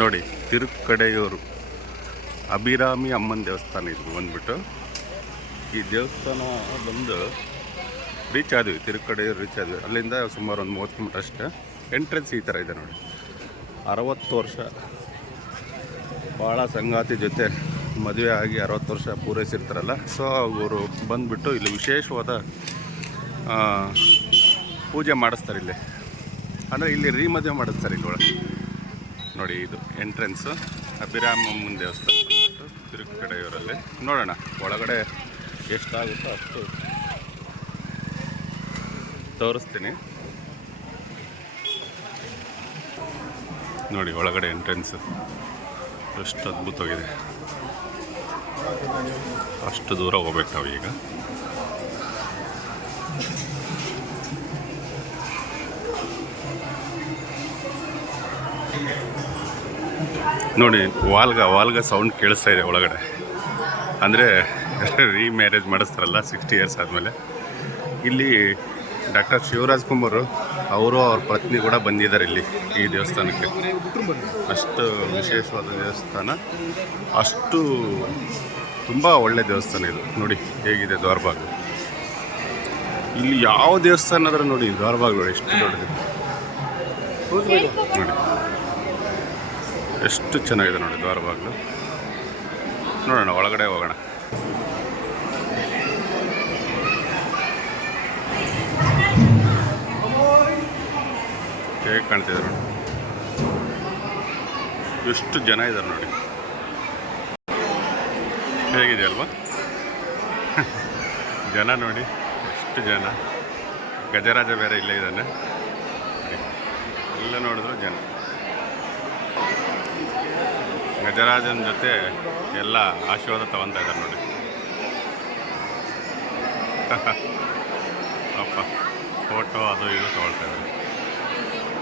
ನೋಡಿ ತಿರುಕಡೆಯೂರು ಅಭಿರಾಮಿ ಅಮ್ಮನ ದೇವಸ್ಥಾನ ಇದು ಬಂದ್ಬಿಟ್ಟು. ಈ ದೇವಸ್ಥಾನ ಬಂದು ರೀಚ್ ಆದ್ವಿ ತಿರುಕಡೆಯೂರು ರೀಚ್ ಆದ್ವಿ. ಅಲ್ಲಿಂದ ಸುಮಾರು ಒಂದು ಮೂವತ್ತು ಕಿಲೋಮೀಟರ್ ಅಷ್ಟೇ. ಎಂಟ್ರೆನ್ಸ್ ಈ ಥರ ಇದೆ ನೋಡಿ. ಅರವತ್ತು ವರ್ಷ. ಭಾಳ ಸಂಗಾತಿ ಜೊತೆ ಮದುವೆ ಆಗಿ ಅರವತ್ತು ವರ್ಷ ಪೂರೈಸಿರ್ತಾರಲ್ಲ. ಸೊ ಅವರು ಬಂದುಬಿಟ್ಟು ಇಲ್ಲಿ ವಿಶೇಷವಾದ ಪೂಜೆ ಮಾಡಿಸ್ತಾರೆ ಇಲ್ಲಿ. ಅಂದರೆ ಇಲ್ಲಿ ರೀ ಮದುವೆ ಮಾಡಿಸ್ತಾರೆ ಇಲ್ಲಿ ಒಳಗೆ. ನೋಡಿ ಇದು ಎಂಟ್ರೆನ್ಸು. ಅಭಿರಾಮಮ್ಮನ ದೇವಸ್ಥಾನ ಬಂದ್ಬಿಟ್ಟು ತಿರುಕಡೆಯೂರಲ್ಲಿ ನೋಡೋಣ, ಒಳಗಡೆ ಎಷ್ಟಾಗುತ್ತೋ ಅಷ್ಟು ತೋರಿಸ್ತೀನಿ. ನೋಡಿ, ಒಳಗಡೆ ಎಂಟ್ರೆನ್ಸ್. ಎಷ್ಟು ಅದ್ಭುತವಾಗಿದೆ. ಅಷ್ಟು ದೂರ ಹೋಗ್ಬೇಕು ನಾವು ಈಗ. ನೋಡಿ, ವಾಲ್ಗ ವಾಲ್ಗ ಸೌಂಡ್ ಕೇಳಿಸ್ತಾ ಇದೆ ಒಳಗಡೆ. ಅಂದರೆ ರೀ ಮ್ಯಾರೇಜ್ ಮಾಡಿಸ್ತಾರಲ್ಲ ಸಿಕ್ಸ್ಟಿ ಇಯರ್ಸ್ ಆದಮೇಲೆ. ಇಲ್ಲಿ ಡಾಕ್ಟರ್ ಶಿವರಾಜ್ ಕುಮಾರ್ ಅವರು ಅವ್ರ ಪತ್ನಿ ಕೂಡ ಬಂದಿದ್ದಾರೆ ಇಲ್ಲಿ ಈ ದೇವಸ್ಥಾನಕ್ಕೆ. ಅಷ್ಟು ವಿಶೇಷವಾದ ದೇವಸ್ಥಾನ. ಅಷ್ಟು ತುಂಬ ಒಳ್ಳೆ ದೇವಸ್ಥಾನ ಇದು. ನೋಡಿ, ಹೇಗಿದೆ ದ್ವಾರಬಾಗ್. ಇಲ್ಲಿ ಯಾವ ದೇವಸ್ಥಾನ ಆದರೂ ನೋಡಿ ದ್ವಾರಬಾಗ್ ನೋಡಿ ಎಷ್ಟು ದೊಡ್ಡದಿದೆ. ನೋಡಿ. ಎಷ್ಟು ಚೆನ್ನಾಗಿದೆ ನೋಡಿ ದ್ವಾರ ಬಾಗಿಲು ನೋಡೋಣ, ಒಳಗಡೆ ಹೋಗೋಣ. ಹೇಗೆ ಕಾಣ್ತಿದೆ ನೋಡಿ. ಎಷ್ಟು ಜನ ಇದ್ದಾರೆ ನೋಡಿ. ಹೇಗಿದೆ ಅಲ್ವಾ? ಜನ ನೋಡಿ, ಎಷ್ಟು ಜನ. ಗಜರಾಜ ಬೇರೆ ಇಲ್ಲೇ ಇದ್ದಾನೆ. ಎಲ್ಲ ನೋಡಿದ್ರು ಜನ. ಗಜರಾಜನ ಜೊತೆ ಎಲ್ಲ ಆಶೀರ್ವಾದ ತಗೊತಾ ಇದ್ದಾರೆ ನೋಡಿ. ಅಪ್ಪ ಫೋಟೋ ಅದು ಇದು ತಗೊಳ್ತಾ ಇದ್ದಾರೆ.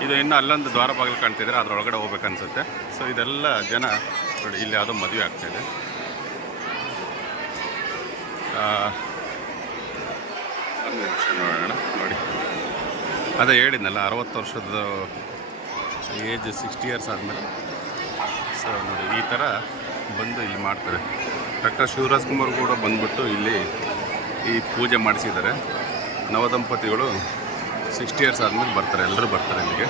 ಇದು ಇನ್ನೂ ಅಲ್ಲೊಂದು ದ್ವಾರ ಬಾಗಿಲು ಕಾಣ್ತಿದ್ರೆ ಅದ್ರೊಳಗಡೆ ಹೋಗ್ಬೇಕನ್ಸುತ್ತೆ ಸೊ ಇದೆಲ್ಲ ಜನ ನೋಡಿ, ಇಲ್ಲಿ ಯಾವುದೋ ಮದುವೆ ಆಗ್ತಾಯಿದೆ ನೋಡೋಣ, ನೋಡಿ. ಅದೇ ಹೇಳಿದ್ನಲ್ಲ, ಅರವತ್ತು ವರ್ಷದ ಏಜ್ ಸಿಕ್ಸ್ಟಿ ಇಯರ್ಸ್ ಆದಮೇಲೆ. ನೋಡಿ, ಈ ಥರ ಬಂದು ಇಲ್ಲಿ ಮಾಡ್ತಾರೆ. ಡಾಕ್ಟರ್ ಶಿವರಾಜ್ ಕುಮಾರ್ ಕೂಡ ಬಂದ್ಬಿಟ್ಟು ಇಲ್ಲಿ ಈ ಪೂಜೆ ಮಾಡಿಸಿದ್ದಾರೆ. ನವದಂಪತಿಗಳು ಸಿಕ್ಸ್ಟಿ ಇಯರ್ಸ್ ಆದಮೇಲೆ ಬರ್ತಾರೆ, ಎಲ್ಲರೂ ಬರ್ತಾರೆ ಇಲ್ಲಿಗೆ.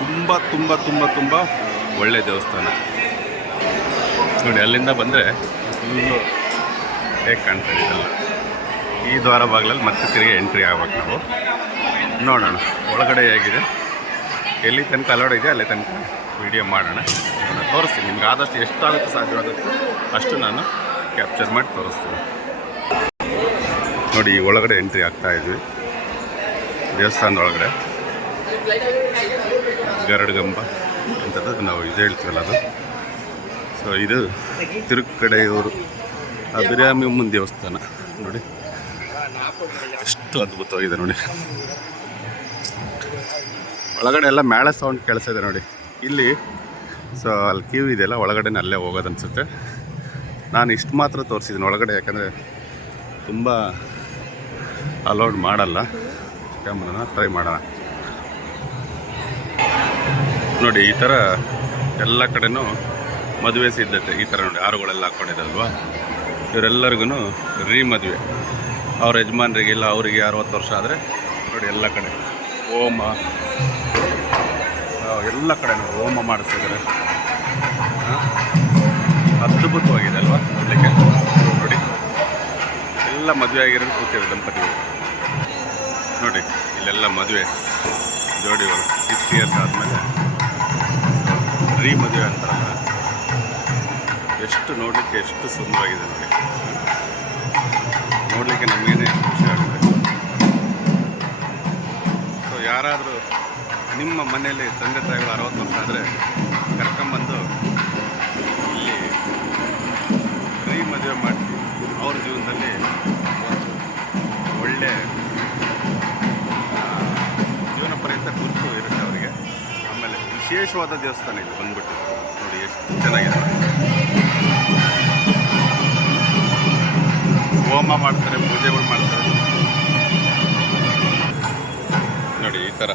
ತುಂಬ ತುಂಬ ತುಂಬ ತುಂಬ ಒಳ್ಳೆಯ ದೇವಸ್ಥಾನ. ನೋಡಿ, ಅಲ್ಲಿಂದ ಬಂದರೆ ಫುಲ್ಲು ಹೇಗೆ ಕಾಣ್ತಾ ಇದೆಲ್ಲ ಈ ದ್ವಾರ ಬಾಗಿಲಲ್ಲಿ ಮತ್ತೆ ತಿರುಗಿ ಎಂಟ್ರಿ ಆಗ್ಬೇಕು ನಾವು. ನೋಡೋಣ, ಒಳಗಡೆ ಹೇಗಿದೆ? ಎಲ್ಲಿ ತನಕ ಅಲೋಡ್ ಇದೆ, ಅಲ್ಲೇ ತನಕ ವಿಡಿಯೋ ಮಾಡೋಣ. ತೋರಿಸ್ತೀನಿ, ನಿಮ್ಗೆ ಆದಷ್ಟು ಎಷ್ಟಾಗುತ್ತೆ ಸಾಧ್ಯವಾಗುತ್ತೆ ಅಷ್ಟು ನಾನು ಕ್ಯಾಪ್ಚರ್ ಮಾಡಿ ತೋರಿಸ್ತೀನಿ. ನೋಡಿ ಒಳಗಡೆ ಎಂಟ್ರಿ ಆಗ್ತಾ ಇದ್ವಿ ದೇವಸ್ಥಾನದ ಒಳಗಡೆ ಗರುಡಗಂಬ ಅಂತದ್ದು ನಾವು ಇದು ಹೇಳ್ತೀವಲ್ಲ ಅದು. ಸೊ ಇದು ತಿರುಕಡೆಯೂರು ಅಭಿರಾಮಿ ದೇವಸ್ಥಾನ. ನೋಡಿ, ಎಷ್ಟು ಅದ್ಭುತವಾಗಿದೆ ನೋಡಿ. ಒಳಗಡೆ ಎಲ್ಲ ಮೇಳ ಸೌಂಡ್ ಕೇಳಿಸ್ತಿದೆ ನೋಡಿ. ಇಲ್ಲಿ ಸೊ ಅಲ್ಲಿ ಕ್ಯೂ ಇದೆಯಲ್ಲ ಒಳಗಡೆ ಅಲ್ಲೇ ಹೋಗೋದು ಅನಿಸುತ್ತೆ. ನಾನು ಇಷ್ಟು ಮಾತ್ರ ತೋರಿಸಿದ್ದೀನಿ ಒಳಗಡೆ, ಯಾಕಂದರೆ ತುಂಬ ಅಲೌಡ್ ಮಾಡಲ್ಲ. ಕ್ಯಾಮ್ರನ ಟ್ರೈ ಮಾಡೋಣ. ನೋಡಿ, ಈ ಥರ ಎಲ್ಲ ಕಡೆನೂ ಮದುವೆ ಸಿದ್ಧತೆ. ಈ ಥರ ನೋಡಿ, ಆರುಗಳೆಲ್ಲ ಹಾಕ್ಕೊಂಡಿದ್ದಲ್ವಾ ಇವರೆಲ್ಲರಿಗೂ ರೀ ಮದುವೆ. ಅವ್ರ ಯಜಮಾನ್ರಿಗೆಲ್ಲ, ಅವರಿಗೆ ಅರವತ್ತು ವರ್ಷ ಆದರೆ, ನೋಡಿ, ಎಲ್ಲ ಕಡೆ. ಹೋಮ ಎಲ್ಲ ಕಡೆ ಹೋಮ ಮಾಡಿಸ್ತಿದ್ದಾರೆ ಅದ್ಭುತವಾಗಿದೆ ಅಲ್ವಾ ನೋಡಲಿಕ್ಕೆ? ನೋಡಿ. ಎಲ್ಲ ಮದುವೆ ಆಗಿರೋದು ಕೂತಿದೆ ದಂಪತಿಗಳು. ನೋಡಿ, ಇಲ್ಲೆಲ್ಲ ಮದುವೆ. ಜೋಡಿಗಳು. ಸಿಕ್ಸ್ ಇಯರ್ಸ್ ಆದಮೇಲೆ ರೀ ಮದುವೆ ಅಂತಾರಲ್ಲ. ಎಷ್ಟು ನೋಡಲಿಕ್ಕೆ ಎಷ್ಟು ಸುಂದರವಾಗಿದೆ ನೋಡಿ. ನೋಡಲಿಕ್ಕೆ ನಮಗೇನೆ ಖುಷಿ ಆಗುತ್ತೆ ಸೊ ಯಾರಾದರೂ ನಿಮ್ಮ ಮನೆಯಲ್ಲಿ ತಂದೆ ತಾಯಿಗಳು ಅರವತ್ತು ವರ್ಷ ಆದರೆ ಕರ್ಕೊಂಬಂದು ಇಲ್ಲಿ ರೀ ಮದುವೆ ಮಾಡಿಸಿ ಅವ್ರ ಜೀವನದಲ್ಲಿ ಒಂದು ಒಳ್ಳೆ ಜೀವನ ಪರ್ಯಂತ ಗುರುತು ಇರುತ್ತೆ ಅವರಿಗೆ. ಆಮೇಲೆ ವಿಶೇಷವಾದ ದೇವಸ್ಥಾನ ಇದು ಬಂದ್ಬಿಟ್ಟು ನೋಡಿ ಎಷ್ಟು ಚೆನ್ನಾಗಿದೆ. ಹೋಮ ಮಾಡ್ತಾರೆ, ಪೂಜೆಗಳು ಮಾಡ್ತಾರೆ. ನೋಡಿ ಈ ಥರ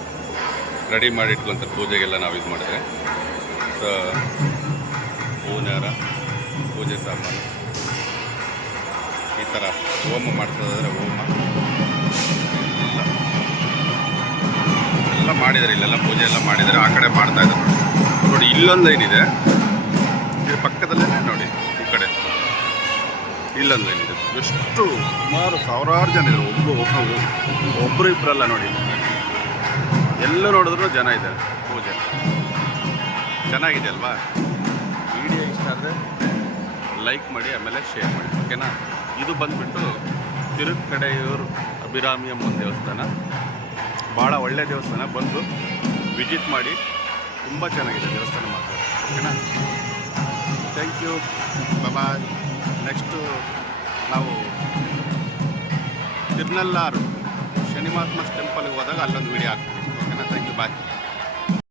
ರೆಡಿ ಮಾಡಿ ಇಟ್ಕೊಂತ ಪೂಜೆಗೆಲ್ಲ ನಾವು ಇದು ಮಾಡಿದ್ರೆ. ಸೊ ಹೂನಾರ ಪೂಜೆ ಸಾಮಾನು. ಈ ಥರ ಹೋಮ ಮಾಡ್ಸೋದಾದ್ರೆ ಹೋಮ. ಎಲ್ಲ ಮಾಡಿದ್ದಾರೆ ಇಲ್ಲೆಲ್ಲ ಪೂಜೆ ಎಲ್ಲ ಮಾಡಿದರೆ, ಆ ಕಡೆ ಮಾಡ್ತಾ ಇದ್ದಾರೆ. ನೋಡಿ ಇಲ್ಲೊಂದು ಏನಿದೆ ಇದು ಪಕ್ಕದಲ್ಲೇ ನೋಡಿ, ಈ ಕಡೆ. ಇಲ್ಲೊಂದು ಏನಿದೆ ಎಷ್ಟು ಸುಮಾರು ಸಾವಿರಾರು ಜನ ಇದ್ದಾರೆ. ಒಬ್ಬರು ಒಬ್ಬರು ಒಬ್ಬರು ಇಬ್ಬರಲ್ಲ ನೋಡಿ. ಎಲ್ಲ ನೋಡಿದ್ರು ಜನ ಇದ್ದಾರೆ, ಪೂಜೆ. ಚೆನ್ನಾಗಿದೆ ಅಲ್ವಾ? ವಿಡಿಯೋ ಇಷ್ಟ ಆದರೆ ಲೈಕ್ ಮಾಡಿ, ಆಮೇಲೆ ಶೇರ್ ಮಾಡಿ, ಓಕೆನಾ? ಇದು ಬಂದುಬಿಟ್ಟು ತಿರುಕಡೆಯೂರು ಅಭಿರಾಮಿಯಮ್ಮನ ದೇವಸ್ಥಾನ. ಭಾಳ ಒಳ್ಳೆಯ ದೇವಸ್ಥಾನ, ಬಂದು ವಿಸಿಟ್ ಮಾಡಿ ತುಂಬ ಚೆನ್ನಾಗಿದೆ ದೇವಸ್ಥಾನ ಮಾತ್ರ, ಓಕೆನಾ? ಥ್ಯಾಂಕ್ ಯು ಬಾಯ್ ನೆಕ್ಸ್ಟು ನಾವು ತಿರ್ನಲ್ಲಾರು ಶನಿ ಮಹಾತ್ಮ ಟೆಂಪಲ್ಗೆ ಹೋದಾಗ ಅಲ್ಲೊಂದು ವಿಡಿಯೋ ಹಾಕ್ತೀನಿ. ಓಕೆನಾ ಥ್ಯಾಂಕ್ ಯು ಬಾಯ್